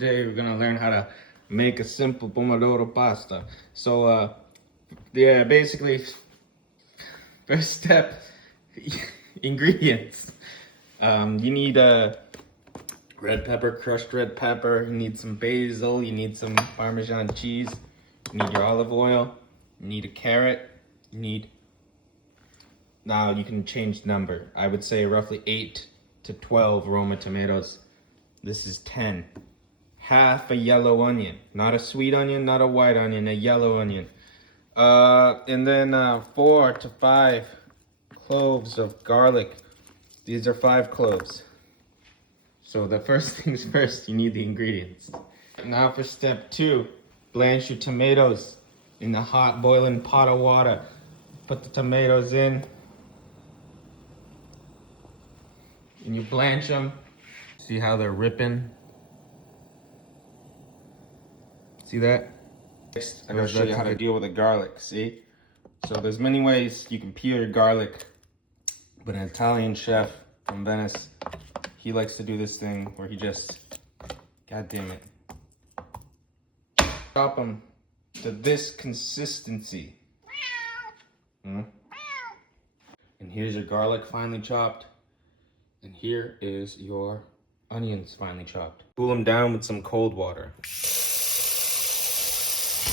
Today we're gonna learn how to make a simple Pomodoro pasta. So yeah, basically, first step, ingredients. You need red pepper, crushed red pepper. You need some basil. You need some Parmesan cheese. You need your olive oil. You need a carrot. Now you can change the number. I would say roughly 8 to 12 Roma tomatoes. This is 10. Half a yellow onion, not a sweet onion, not a white onion, a yellow onion. And then 4 to 5 cloves of garlic. These are 5 cloves. So the first things first, you need the ingredients. Now for step 2, blanch your tomatoes in the hot boiling pot of water. Put the tomatoes in, and you blanch them. See how they're ripping? See that? Next, I'm gonna show you how to deal with the garlic, see? So there's many ways you can peel your garlic, but an Italian chef from Venice, he likes to do this thing where he just, god damn it, chop them to this consistency. And here's your garlic finely chopped, and here is your onions finely chopped. Cool them down with some cold water.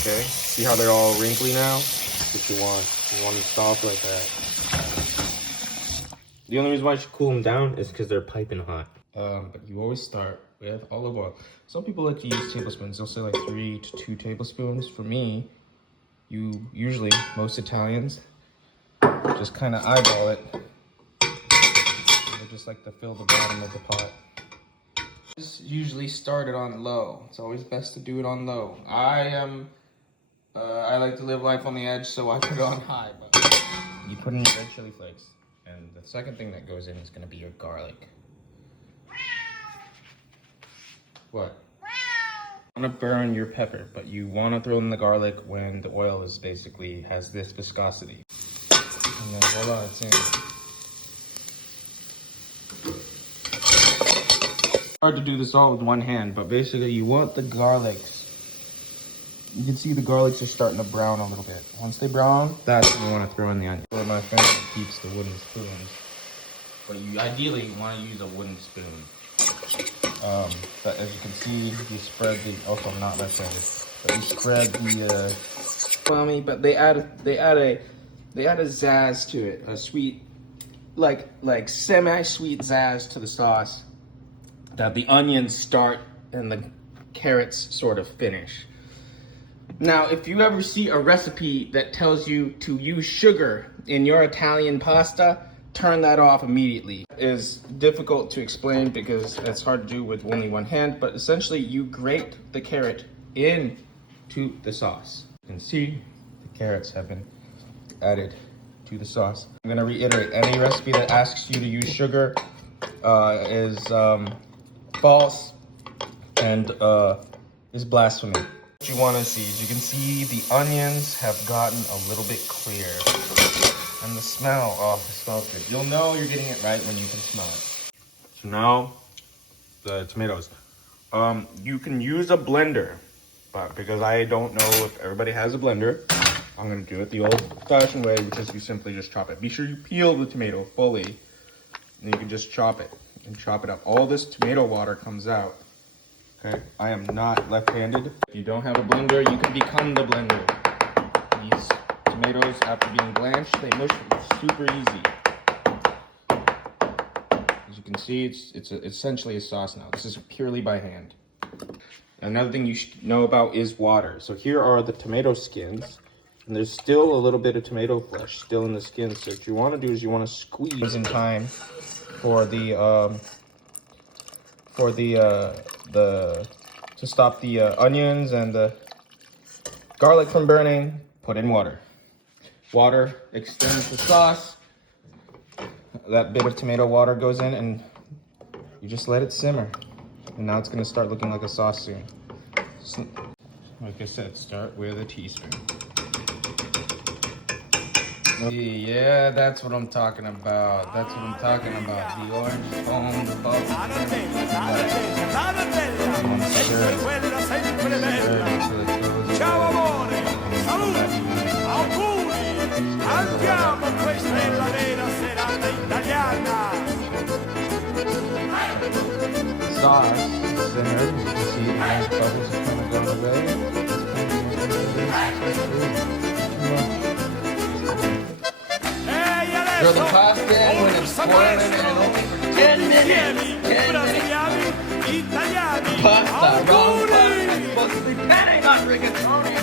Okay, see how they're all wrinkly now? That's what you want. You want them soft like that. The only reason why you should cool them down is because they're piping hot. But you always start with olive oil. Some people like to use tablespoons. They'll say like 3 to 2 tablespoons. For me, most Italians, just kind of eyeball it. They just like to fill the bottom of the pot. This usually started on low. It's always best to do it on low. I like to live life on the edge, so I put it on high. But you put in your red chili flakes, and the second thing that goes in is going to be your garlic. What? You want to burn your pepper, but you want to throw in the garlic when the oil is basically has this viscosity. And then voila, it's in. Hard to do this all with one hand, but basically you want the garlics. You can see the garlics are starting to brown a little bit. Once they brown, that's when you want to throw in the onion. Where my friend keeps the wooden spoons, but you ideally want to use a wooden spoon. But as you can see, you spread the. Also, not left-handed, but you spread the. But they add a zazz to it, a sweet, like semi-sweet zazz to the sauce that the onions start and the carrots sort of finish. Now, if you ever see a recipe that tells you to use sugar in your Italian pasta, turn that off immediately. It is difficult to explain because it's hard to do with only one hand, but essentially you grate the carrot into the sauce. You can see the carrots have been added to the sauce. I'm gonna reiterate, any recipe that asks you to use sugar is false and is blasphemy. What you want to see is you can see the onions have gotten a little bit clear, and the smell, it smells good. You'll know you're getting it right when you can smell it. So now the tomatoes. You can use a blender, but because I don't know if everybody has a blender, I'm gonna do it the old-fashioned way, which is you simply just chop it. Be sure you peel the tomato fully, and you can just chop it and chop it up. All this tomato water comes out. Okay, I am not left-handed. If you don't have a blender, you can become the blender. These tomatoes, after being blanched, they mush super easy. As you can see, it's essentially a sauce now. This is purely by hand. Another thing you should know about is water. So here are the tomato skins, and there's still a little bit of tomato flesh still in the skin. So what you want to do is you want to squeeze in time for to stop the onions and the garlic from burning. Put in water. Water extends the sauce. That bit of tomato water goes in, and you just let it simmer. And now it's going to start looking like a sauce soon. Like I said, start with a teaspoon. Yeah, that's what I'm talking about. That's what I'm talking about. The orange foam, the bubbles. Ciao amore, saluti, auguri, andiamo, questa è la vera serata italiana. Sauce simmered. You can see the orange bubbles are kind of going away. Throw the pasta in when it's boiling and only for 10 minutes. 10 minutes. Pasta, wrong pasta. It's supposed to be penne, not rigatoni.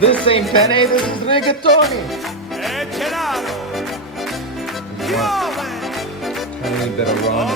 This ain't penne, this is rigatoni. Tiny bit of raw.